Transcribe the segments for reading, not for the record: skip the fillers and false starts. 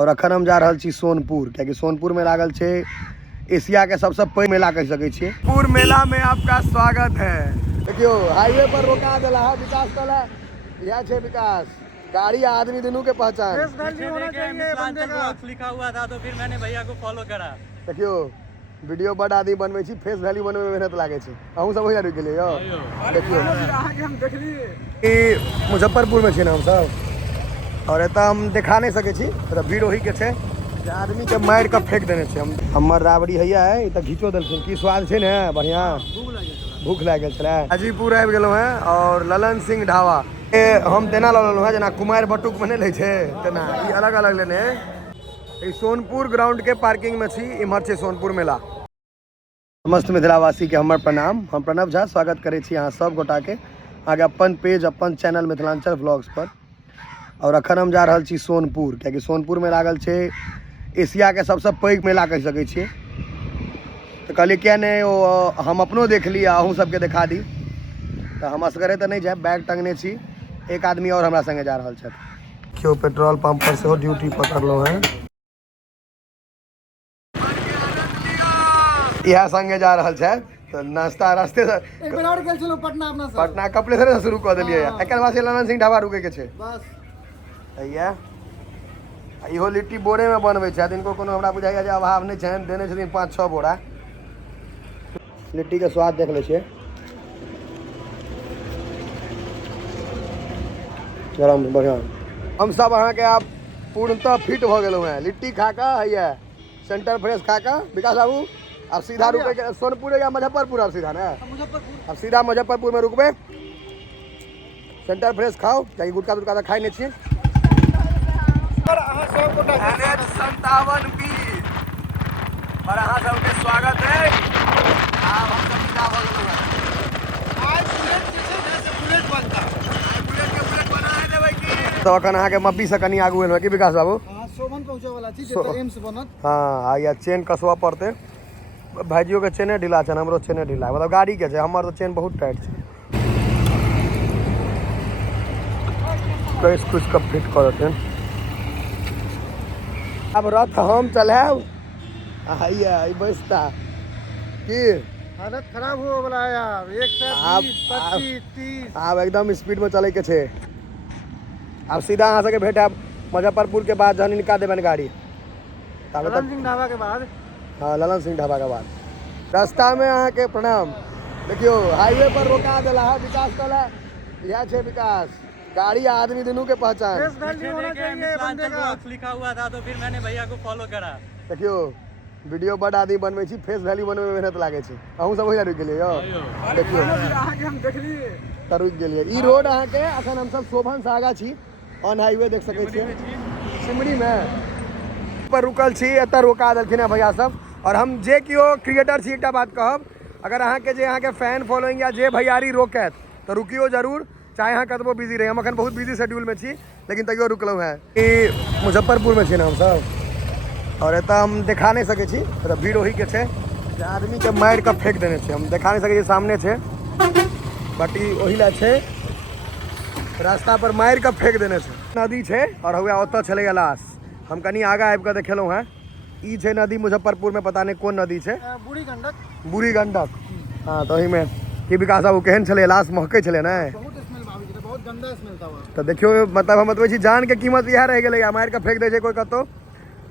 और अखन हम जा रहा छी सोनपुर, क्या सोनपुर में लागल छे एशिया के सबसे पैघ मेला कह सके छी। सोनपुर मेला में आपका स्वागत है। देखियो हाईवे पर रोका दिला है विकास कला, यह छे विकास, गाड़ी आदमी दोनों के पहचान लिखा हुआ था तो फिर मैंने भैया को फॉलो करा। देखियो वीडियो बड़ आदमी बनवे छी, फेस वैल्यू बनवे में मेहनत लागे छे। अहूं सब वही के लिए यो देखियो हम देखलिए ई मुजफ्फरपुर में छे ना हम सब, और एता हम दिखा नहीं सके छी, भीड़ वही के छे जे आदमी के मार के फेंक देने छे। हमर राबड़ी हैया है, ई त घिचो देलखिन, की स्वाद छे ने, बढ़िया भूख लाग गेल छले। हाजीपुर आबि गेलहुं हैं और ललन सिंह ढाबा हम तेना ल लेलहुं हैं जना कुमार बटुक में नहीं लै छे तेना, ई अलग अलग लेने। ई सोनपुर ग्राउंड के पार्किंग में छी, इम्हर छे सोनपुर मेला। समस्त मिथिलावासी के हमर प्रणाम, हम प्रणव झा स्वागत करे छी अहाँ सब गोटा के आगे अपन पेज अपन चैनल मिथिलांचल व्लॉग्स पर। और अखन हम जा रहल छी सोनपुर, क्या सोनपुर में लागल छे एशिया के सबसे पैघ मेला कह सके छी। तो कहलिए क्या नहीं वो हम अपनो देख ली, अहूँ सबके दिखा दी। तो हम असगरे तो नहीं जाए, बैग टंगने छी, एक आदमी और हमरा संगे जा रहल छथि। क्यों पेट्रोल पंप पर से ड्यूटी पकड़लो है, यह संगे जा रहल छे। तो नाश्ता रास्ते से एक बार और गेल छलो पटना, अपना सब पटना कपलेश्वर से शुरू कर दिलिए। एकर बाद से ललन सिंह ढाबा रुके के छे बस। भैया इहो लिट्टी बोरे में बनबै छथि, इनको कोनो हमरा बुझाइया जे अभाव नहीं छनि, देने छथिन 5-6 बोरा। लिट्टी के स्वाद देख ले छिए, गरम बढ़िया। हम सब अहाँ के आप पूर्णतः फिट भ गेलहुँ हैं लिट्टी खा के, हैया सेंटर फ्रेश खा के। विकास बाबू अब सीधा रुके के सोनपुर या मुजफ्फरपुर, अब सीधा ना अब सीधा मुजफ्फरपुर में रुकबे। सेंटर फ्रेश खाओ, क्या गुटका तुटका तो खाई नहीं छी। 57 और अहाँ सबके स्वागत है। आब हम सब सीधा भ गेलहुँ हैं। आज बुलेट बनता, बुलेट के बुलेट बना देबै की। तो अखन अहाँ के मब्बी से कनी आगू एलहुँ की विकास बाबू? हां सोमन पहुंचे वाला छी, जे एम्स बनत। हां आइया चेन कसवा पड़ते, भाइजियो के चेने ढीला छन, हमरो चेने ढीला है, मतलब गाड़ी के छे, हमर तो चेन बहुत टाइट छे। कैसे कुछ का फिट कर देते हैं। अब रथ हम चलाऊ, हैया ई बसता की हालत खराब हो वाला है यार। 120 25 30 अब एकदम स्पीड में चले के छे। अब सीधा अहाँ सबके भेटब मुजफ्फरपुर के बाद, जहन निका देबन गाड़ी ललन सिंह ढाबा के बाद। हाँ ललन सिंह ढाबा के बाद रास्ता में अहाँ के प्रणाम। देखियो हाईवे पर रोका दिला है विकास कला, यह छे विकास, गाड़ी आदमी दोनों के पहचान। फेस वैल्यू होना चाहिए बंदे का। लिखा हुआ था तो फिर मैंने भैया को फॉलो करा। देखियो वीडियो बड़ आदमी बनवे छी, फेस वैल्यू बनवे में मेहनत लागे छे। अहूं सब वही रुक गेलिए यो देखियो अहाँ के हम देखलिए त रुक गेलिए। ई रोड अहाँ के अखन हम सब शोभन से आगा छी, ऑन हाईवे देख सके छिए सिमरी में पर रुकल छी। एत रोका देलखिन भैया सब। और हम जे कियो क्रिएटर छी, एकटा बात कहब, अगर अहाँ के जे अहाँ के फैन फॉलोइंग या जे भैयारी रोकत तो रुकियो जरूर, चाहे अहाँ कतबो बिजी रही। हम अखन बहुत बिजी शेड्यूल में छी, लेकिन तैयो रुकलहुँ हैं। ई मुजफ्फरपुर में छी ना हम सब, और एता हम दिखा नहीं सके छी, भीड़ वही के छे जे आदमी के मार के फेंक देने छे। हम दिखा नहीं सके छी, सामने छे बाटी वही ला छे, रास्ता पर मार के फेंक देने छे। नदी छे और हुआ ओत चले लाश। हम कनी आगा आबि के देखेलहुँ हैं, ई छे नदी मुजफ्फरपुर में, पता नहीं कौन नदी छे, बूढ़ी गंडक। बूढ़ी गंडक। हाँ तो वही में कि विकास बाबू केहन छले, लाश महकै छले ना, बहुत स्मेल आबि गेलै, बहुत गंदा स्मेल था वहाँ। तो देखियो मतलब हम बतबै छी, जान के कीमत यह रह गेलै, मार के फेंक दे छे कोई कतो।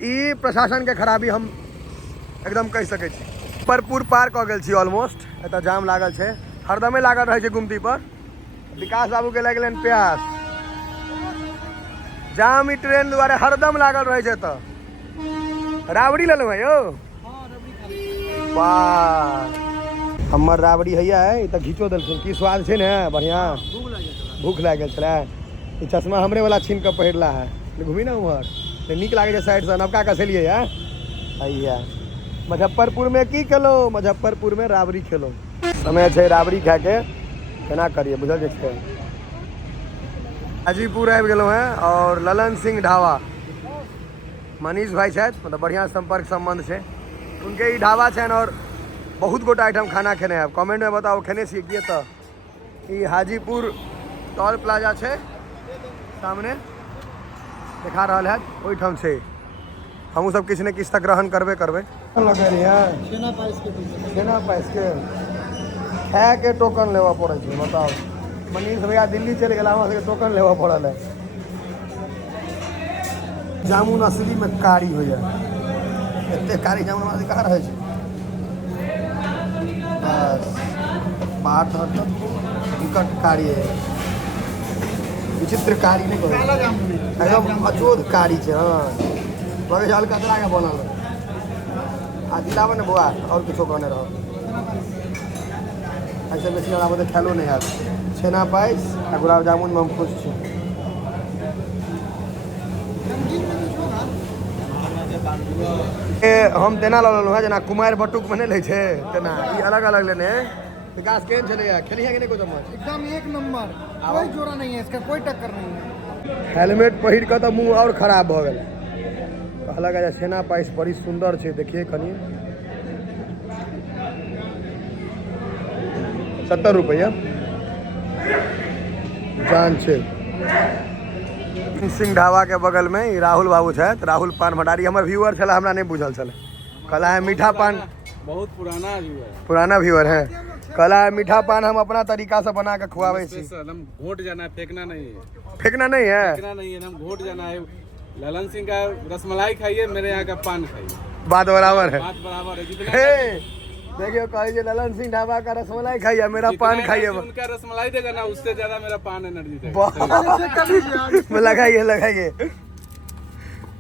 ई प्रशासन के खराबी हम एकदम कह सके छी। मुजफ्फरपुर पार क गेल छी ऑलमोस्ट। एतऽ जाम लागल छे, हरदमे लागल रहे छे गुमती पर। विकास बाबू के लग गेलन प्यास, जाम ई ट्रेन द्वारे हरदम लागल रहे छे। तो राबड़ी लेलहुँ है यो, हां रबड़ी खाली वाह हमर राबड़ी हैया है, ई त घिचो देलखिन, की स्वाद छे ने, बढ़िया भूख लाग गेल छले। ई चश्मा हमरे वाला छीन के पहिरला है, घूमी ना उम्हर नीक लागे छे साइड से, नवका कसलिए है। हैया मुजफ्फरपुर में की खेलो, मुजफ्फरपुर में राबड़ी खेलो। समय छे राबड़ी खा के केना करिए, बुझल छै। हाजीपुर आबि गेलहुँ हैं और ललन सिंह ढाबा, मनीष भाई छथि, मतलब बढ़िया संपर्क संबंध छे उनके। ई ढाबा छनि और बहुत गोटा आइटम खाना खेने हैं। कमेंट में बताओ खेने छी कि। तो ई हाजीपुर टोल प्लाजा छे, सामने दिखा रहा है, ओहिठाम छे हम सब किसी ने किस तक ग्रहण करबे करबे लगे रही छेना पाइस के पीछे केना पाइस के खाए के टोकन लेवा पड़े छै बताओ मनीष भैया दिल्ली चल गेला हमरा सबके टोकन लेवा पड़ल है जामुन असली में कारी हो जाए एते कारी जामुन हमरा कहाँ रहे छै बस बात विकट कारी है विचित्र कारी नहीं करो एकदम अचोद कारी छै हाँ मगर हल्का कतरा के बनल आ दिलावन ने बुआ और कुछो कहने रहो ऐसे बेसी हमरा बते खेलो नहीं यार छेना पाइस आ गुलाब जामुन में हम खुश छी हम तेना लऽ लेलहुँ जना कुमारि बटुक में नहीं लै छै तेना ई अलग अलग लेने विकास केहन छलैया खेलिए कि नहीं कोई चम्मच एकदम एक नंबर कोई जोड़ा नहीं है इसका कोई टक्कर नहीं है हेलमेट पहिर के तो मुँह और खराब भ गेल कहलक जे छेना पाइस बड़ी सुंदर छै देखिए कनी 70 रुपया जान छै सिंह ढाबा के बगल में ई राहुल बाबू छथि राहुल पान भंडारी हमर व्यूअर छला हमरा नहीं बुझल छले कहला है मीठा पान बहुत पुराना व्यूअर है कहला है मीठा पान हम अपना तरीका से बना के खुआवे छी हम घोट जाना है फेंकना नहीं है फेंकना नहीं है हम घोट जाना है ललन सिंह का रसमलाई खाइए मेरे यहाँ का पान खाइए बात बराबर है बात बराबर है जितना देखियो कहिए ललन सिंह ढाबा का रसमलाई खाइए मेरा पान खाइए उनका रसमलाई देगा ना उससे ज्यादा मेरा पान एनर्जी देगा लगाइए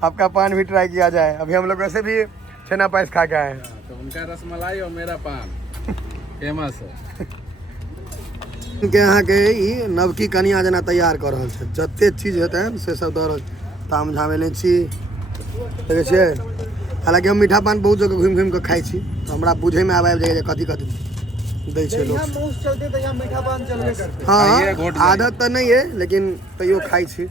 आपका पान भी ट्राई किया जाए अभी हम लोग वैसे भी छेना पाइस खा के आए हैं तो उनका रसमलाई और मेरा पान फेमस है के यहाँ के ई नवकी कनिया जना तैयार कर रहल छै जते चीज हेतै से सब दऽ रहल ताम झामे छी देखै छियै हालांकि हम मीठा पान बहुत जगह घूम घूम के खाई छी तो हमरा बुझे में आबि जाए कथी कथी दै छै लोग चलते तो यहाँ मीठा पान चलबे करते हाँ आदत तो नहीं है लेकिन तैयो खाई छी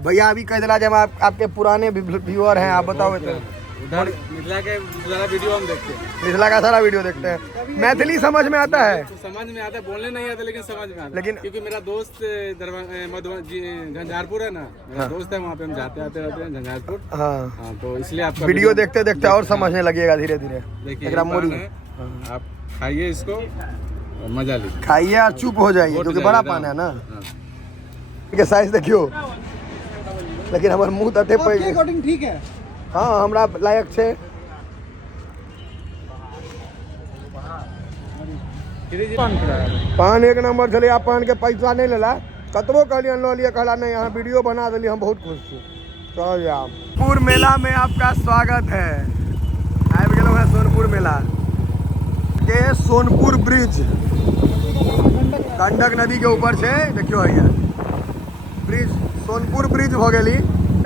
भैया अभी कह दिला जब आपके पुराने व्यूअर हैं आप बताओ तो उधर मिथिला के सारा वीडियो हम देखते हैं मिथिला का सारा वीडियो देखते हैं मैथिली समझ में आता है तो समझ में आता है बोलने नहीं आता लेकिन समझ में आता लेकिन क्योंकि मेरा दोस्त झंझारपुर है ना मेरा दोस्त है वहाँ पे हम जाते आते रहते हैं झंझारपुर हाँ तो इसलिए आपका वीडियो देखते देखते और समझने लगेगा धीरे धीरे देखिए एकरा मोड़ी आप खाइए इसको और मजा लीजिए खाइए और चुप हो जाइए क्योंकि बड़ा पान है ना के साइज देखियो लेकिन हमारे मुंह तटे पे अकॉर्डिंग ठीक है हाँ हमरा लायक छे पान एक नंबर चले आप पान के पैसा नहीं लेला कतबो कहलियन लो लिए कहला नहीं यहाँ वीडियो बना दिली हम बहुत खुश छी चल जाओ सोनपुर मेला में आपका स्वागत है आबि गेलहुँ है सोनपुर मेला के सोनपुर ब्रिज गंडक नदी के ऊपर से देखियो है ब्रिज सोनपुर ब्रिज हो गेली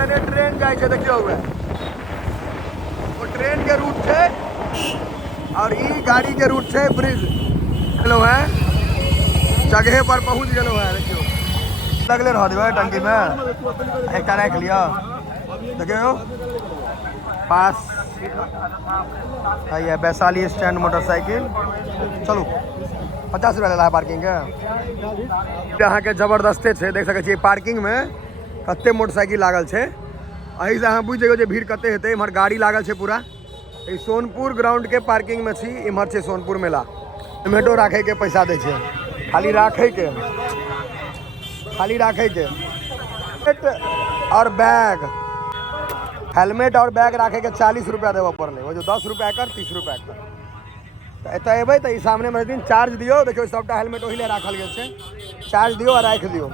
ट्रेन जाए छे देखियो हुए वो ट्रेन के रूट है और ई गाड़ी के रूट है ब्रिज हेलो है जगह पर पहुंच गए है देखियो लगले रह देवे टंकी में एक रख लिया देखियो पास है वैशाली स्टैंड मोटरसाइकिल चलो 50 रुपया लेला है पार्किंग के यहाँ के जबरदस्ते छे देख सके पार्किंग में कते मोटरसाइकिल लागल छे अही से अहाँ बुझ जाइयो भीड़ कते हेतै इम्हर गाड़ी लागल छे पूरा सोनपुर ग्राउंड के पार्किंग में छी इम्हर छे सोनपुर मेला हेलमेटो राखे के पैसा दे छे खाली राखे के और बैग हेलमेट और बैग राखे के 40 रुपया देव पड़े वो जो 10 रुपया कर 30 रुपया कर तो एत अबै तो सामने में दिन चार्ज दियो देखियो सबटा हेलमेट वही राखल गेल छे चार्ज दियो और राख दियो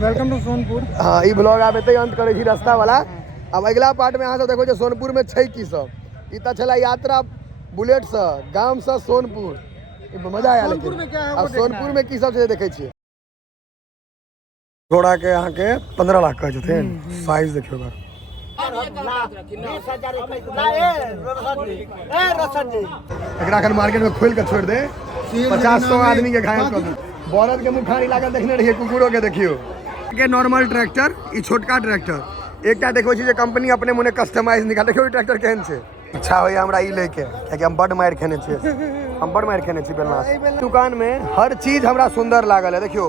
वेलकम टू सोनपुर हाँ ई ब्लॉग आब एते अंत करे छी रास्ता वाला अब अगला पार्ट में अहाँ सब देखो जे सोनपुर में छै की सब ई त छला यात्रा बुलेट से गाम से सोनपुर मजा आया लेकिन अब सोनपुर में की सब छै देखे छियै घोड़ा के यहाँ के 15 लाख कहे छथिन साइज देखियो एकरा अखन मार्केट में खोल के छोड़ दे 50-100 आदमी के घायल कर दे बरद के मुखारी लागल देखने रहिए कुकुरो के देखियो के नॉर्मल ट्रैक्टर ई छोटका ट्रैक्टर एकटा देखो छी जे कंपनी अपने मुने कस्टमाइज निकाल देखियो ई ट्रैक्टर केहन छै अच्छा होइए हमरा ई लेके कियाकि हम बड़ मारि खेने छी बेलना दुकान में हर चीज हमरा सुंदर लागल है देखियो